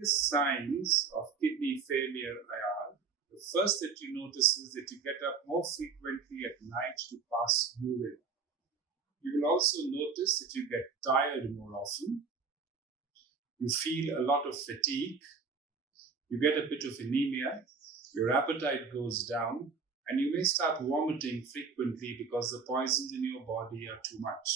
earliest signs of kidney failure are, the first that you notice is that you get up more frequently at night to pass urine. You will also notice that you get tired more often. You feel a lot of fatigue. You get a bit of anemia. Your appetite goes down. And you may start vomiting frequently because the poisons in your body are too much.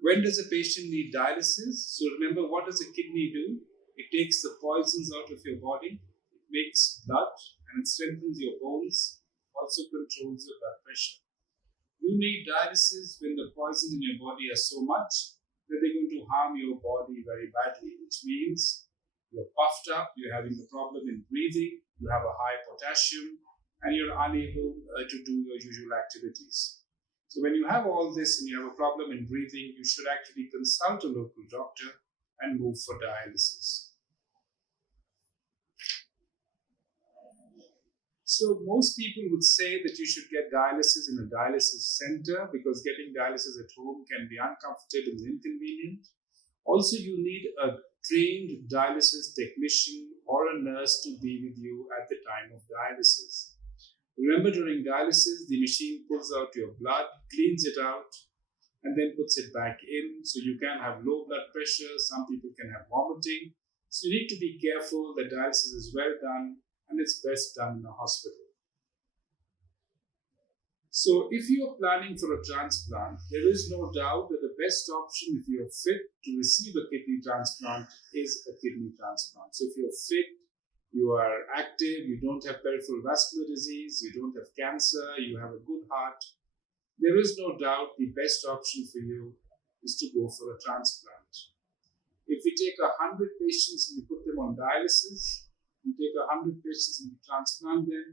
When does a patient need dialysis? So remember, what does a kidney do? It takes the poisons out of your body. It makes blood and it strengthens your bones, also controls your blood pressure. You need dialysis when the poisons in your body are so much that they're going to harm your body very badly, which means you're puffed up, you're having a problem in breathing, you have a high potassium, and you're unable to do your usual activities. So when you have all this and you have a problem in breathing, you should actually consult a local doctor and move for dialysis. So most people would say that you should get dialysis in a dialysis center because getting dialysis at home can be uncomfortable and inconvenient. Also, you need a trained dialysis technician or a nurse to be with you at the time of dialysis. Remember, during dialysis, the machine pulls out your blood, cleans it out, and then puts it back in. So you can have low blood pressure. Some people can have vomiting. So you need to be careful that dialysis is well done and it's best done in a hospital. So if you're planning for a transplant, there is no doubt that the best option if you're fit to receive a kidney transplant is a kidney transplant. So if you're fit, you are active, you don't have peripheral vascular disease, you don't have cancer, you have a good heart, there is no doubt the best option for you is to go for a transplant. If we take 100 patients and we put them on dialysis, we take 100 patients and we transplant them,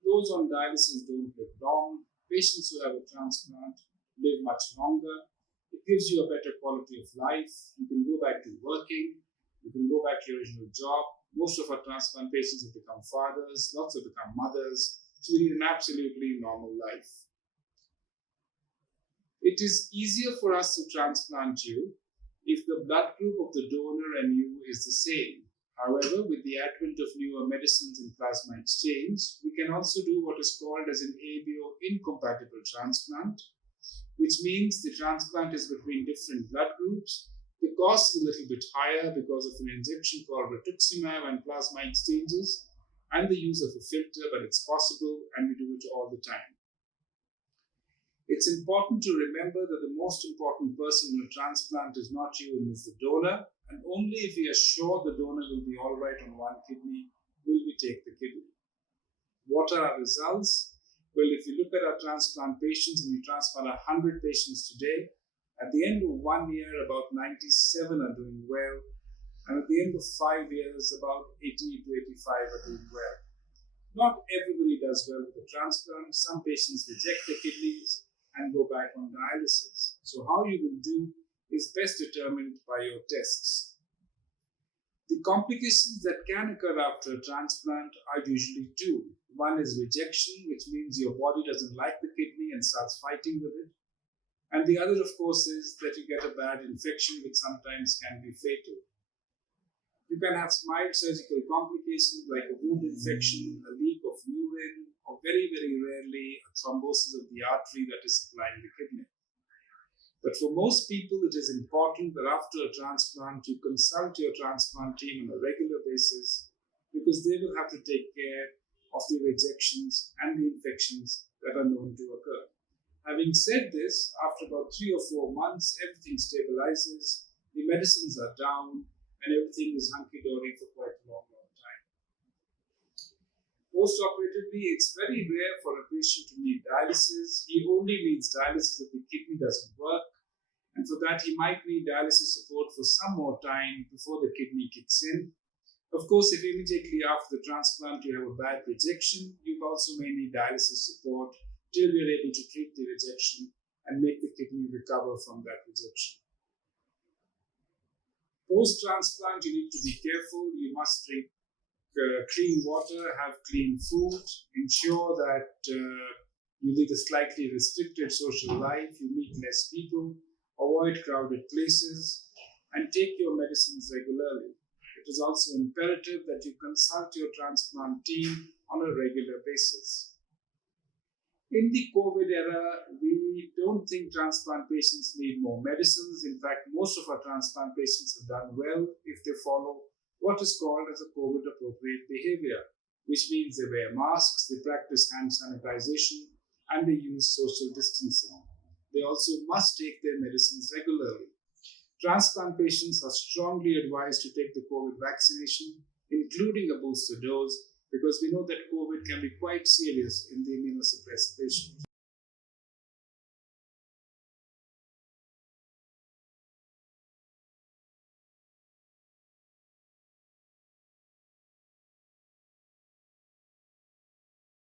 those on dialysis don't live long. Patients who have a transplant live much longer. It gives you a better quality of life. You can go back to working. You can go back to your original job. Most of our transplant patients have become fathers. Lots have become mothers. So we lead an absolutely normal life. It is easier for us to transplant you if the blood group of the donor and you is the same. However, with the advent of newer medicines and plasma exchange, we can also do what is called as an ABO incompatible transplant, which means the transplant is between different blood groups. The cost is a little bit higher because of an injection called rituximab and plasma exchanges and the use of a filter, but it's possible and we do it all the time. It's important to remember that the most important person in a transplant is not you and is the donor, and only if we are sure the donor will be all right on one kidney will we take the kidney. What are our results? Well, if you look at our transplant patients and we transplant 100 patients today, at the end of 1 year, about 97 are doing well, and at the end of 5 years, about 80 to 85 are doing well. Not everybody does well with the transplant. Some patients reject the kidneys and go back on dialysis. So how you will do is best determined by your tests. The complications that can occur after a transplant are usually two. One is rejection, which means your body doesn't like the kidney and starts fighting with it. And the other, of course, is that you get a bad infection, which sometimes can be fatal. You can have mild surgical complications like a wound infection, a leak of urine, or very, very rarely a thrombosis of the artery that is supplying the kidney. But for most people, it is important that after a transplant, you consult your transplant team on a regular basis because they will have to take care of the rejections and the infections that are known to occur. Having said this, after about 3 or 4 months, everything stabilizes, the medicines are down, and everything is hunky-dory for quite a long time. Postoperatively, it's very rare for a patient to need dialysis. He only needs dialysis if the kidney doesn't work. And for that, he might need dialysis support for some more time before the kidney kicks in. Of course, if immediately after the transplant you have a bad rejection, you also may need dialysis support till you're able to treat the rejection and make the kidney recover from that rejection. Post-transplant, you need to be careful. You must drink clean water, have clean food, ensure that you lead a slightly restricted social life, you meet less people, avoid crowded places, and take your medicines regularly. is also imperative that you consult your transplant team on a regular basis. In the COVID era, we don't think transplant patients need more medicines. In fact, most of our transplant patients have done well if they follow what is called as a COVID appropriate behavior, which means they wear masks, they practice hand sanitization, and they use social distancing. They also must take their medicines regularly. Transplant patients are strongly advised to take the COVID vaccination, including a booster dose, because we know that COVID can be quite serious in the immunosuppressed patient.